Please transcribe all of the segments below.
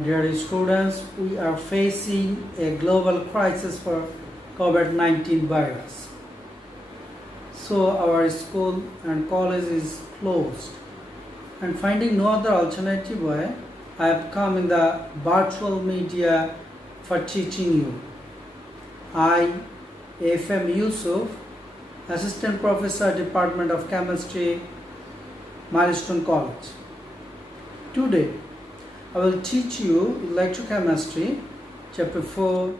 Dear students, we are facing a global crisis for COVID-19 virus. So our school and college is closed. And finding no other alternative way, I have come in the virtual media for teaching you. I, F.M. Yusuf, Assistant Professor, Department of Chemistry, Milestone College. Today, I will teach you Electrochemistry, Chapter 4.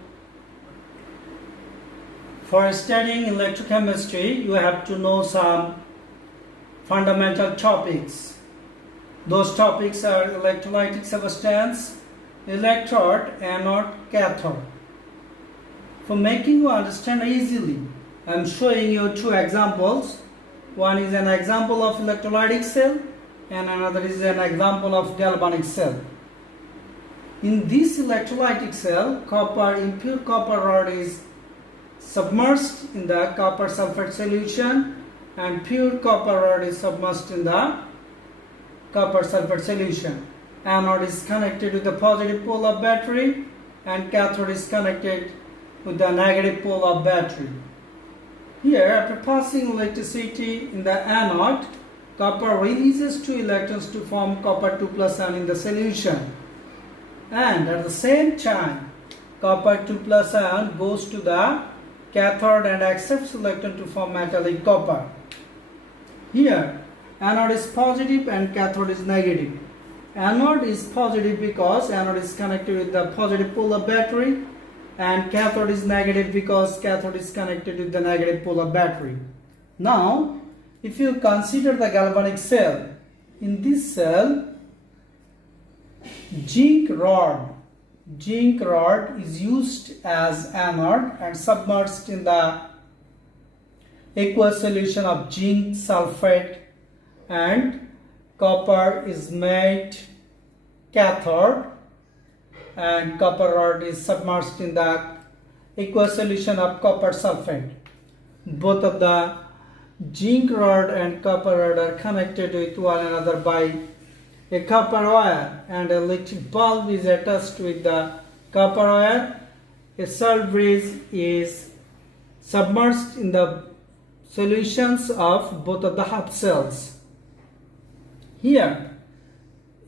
For studying Electrochemistry, you have to know some fundamental topics. Those topics are electrolytic substance, electrode, anode, cathode. For making you understand easily, I am showing you two examples. One is an example of electrolytic cell and another is an example of galvanic cell. In this electrolytic cell, impure copper rod is submerged in the copper sulfate solution and pure copper rod is submerged in the copper sulfate solution. Anode is connected with the positive pole of battery and cathode is connected with the negative pole of battery. Here, after passing electricity in the anode, copper releases 2 electrons to form copper 2+ ion in the solution. And at the same time, copper 2+ ion goes to the cathode and accepts electron to form metallic copper. Here, anode is positive and cathode is negative. Anode is positive because anode is connected with the positive pole of battery, and cathode is negative because cathode is connected with the negative pole of battery. Now, if you consider the galvanic cell, in this cell, zinc rod is used as anode and submerged in the aqueous solution of zinc sulfate, and copper is made cathode and copper rod is submerged in the aqueous solution of copper sulfate. Both of the zinc rod and copper rod are connected with one another by a copper wire, and a electric bulb is attached with the copper wire. A salt bridge is submerged in the solutions of both of the half cells. Here,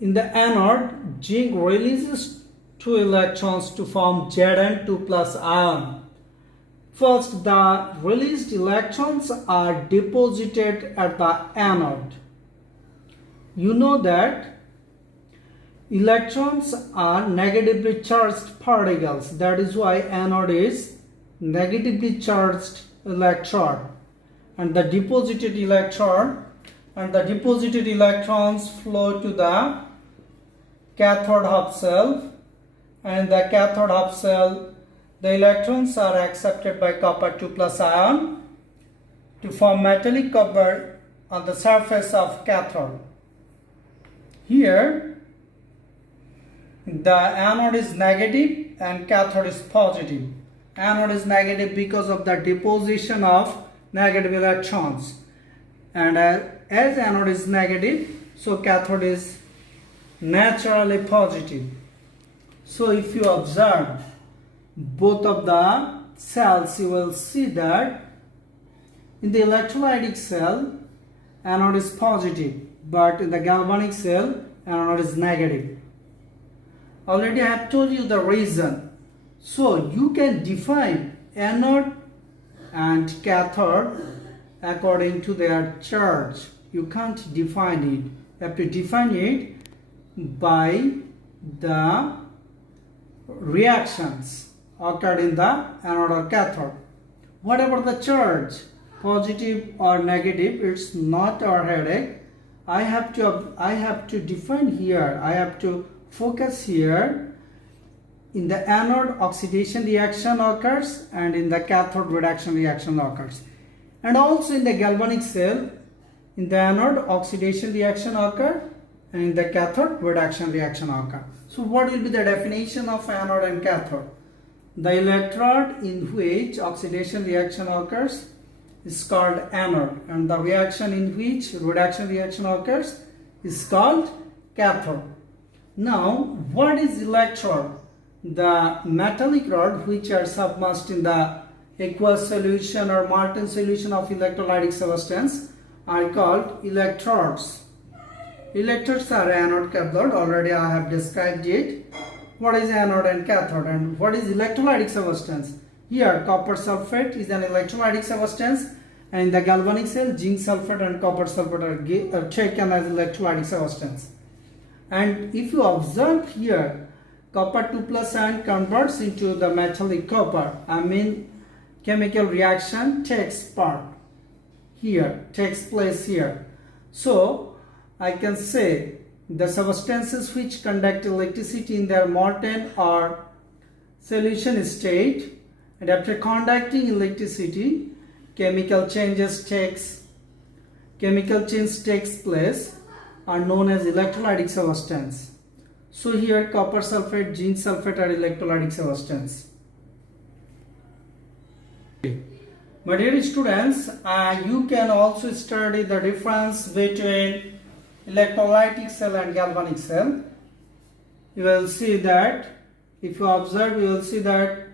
in the anode, zinc releases 2 electrons to form Zn2+ ion. First, the released electrons are deposited at the anode. You know that electrons are negatively charged particles. That is why anode is negatively charged electrode. And the deposited electrons flow to the cathode half cell. And the cathode half cell, the electrons are accepted by copper 2+ ion to form metallic copper on the surface of cathode. Here, the anode is negative and cathode is positive. Anode is negative because of the deposition of negative electrons. And as anode is negative, so cathode is naturally positive. So if you observe both of the cells, you will see that in the electrolytic cell, anode is positive, but in the galvanic cell, anode is negative. Already I have told you the reason. So you can define anode and cathode according to their charge. You can't define it. You have to define it by the reactions occurred in the anode or cathode. Whatever the charge, positive or negative, it's not our headache. I have to define here. I have to focus here. In the anode, oxidation reaction occurs, and in the cathode, reduction reaction occurs. And also in the galvanic cell, in the anode, oxidation reaction occurs, and in the cathode, reduction reaction occurs. So what will be the definition of anode and cathode? The electrode in which oxidation reaction occurs is called anode, and the reaction in which reduction reaction occurs is called cathode. Now, what is electrode? The metallic rod which are submerged in the aqueous solution or molten solution of electrolytic substance are called electrodes. Electrodes are anode, cathode. Already I have described it. What is anode and cathode, and what is electrolytic substance? Here copper sulfate is an electrolytic substance, and in the galvanic cell zinc sulfate and copper sulfate are taken as electrolytic substance. And if you observe here, copper 2 plus ion converts into the metallic copper. I mean chemical reaction takes place here. So I can say the substances which conduct electricity in their molten or solution state, and after conducting electricity, chemical change takes place, are known as electrolytic substance. So here copper sulfate, zinc sulfate are electrolytic substance. My dear students, you can also study the difference between electrolytic cell and galvanic cell. You will see that, if you observe, you will see that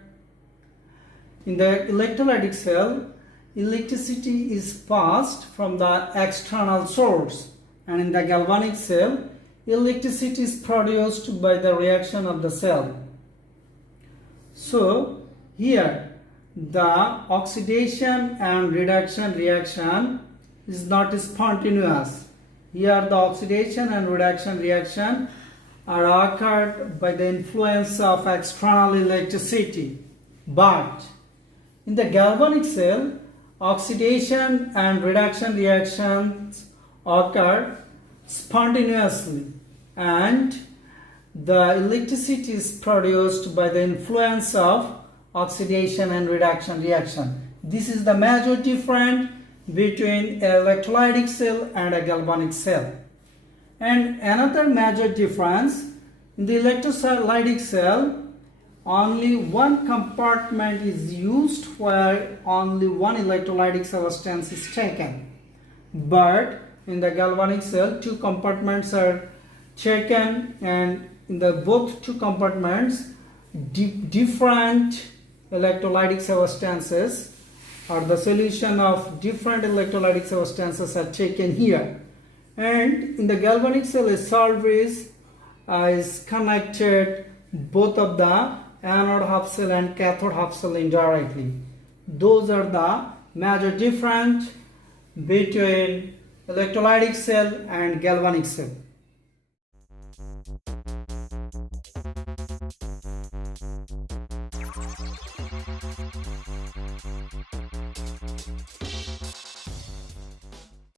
in the electrolytic cell, electricity is passed from the external source, and in the galvanic cell, electricity is produced by the reaction of the cell. So here the oxidation and reduction reaction is not spontaneous. Here the oxidation and reduction reaction are occurred by the influence of external electricity. But in the galvanic cell, oxidation and reduction reactions occur spontaneously, and the electricity is produced by the influence of oxidation and reduction reaction. This is the major difference between an electrolytic cell and a galvanic cell. And another major difference, in the electrolytic cell, only one compartment is used where only one electrolytic substance is taken. But in the galvanic cell, two compartments are taken, and in the both two compartments, different electrolytic substances or the solution of different electrolytic substances are taken here. And in the galvanic cell, a solve is connected both of the anode half cell and cathode half cell indirectly. Those are the major difference between electrolytic cell and galvanic cell.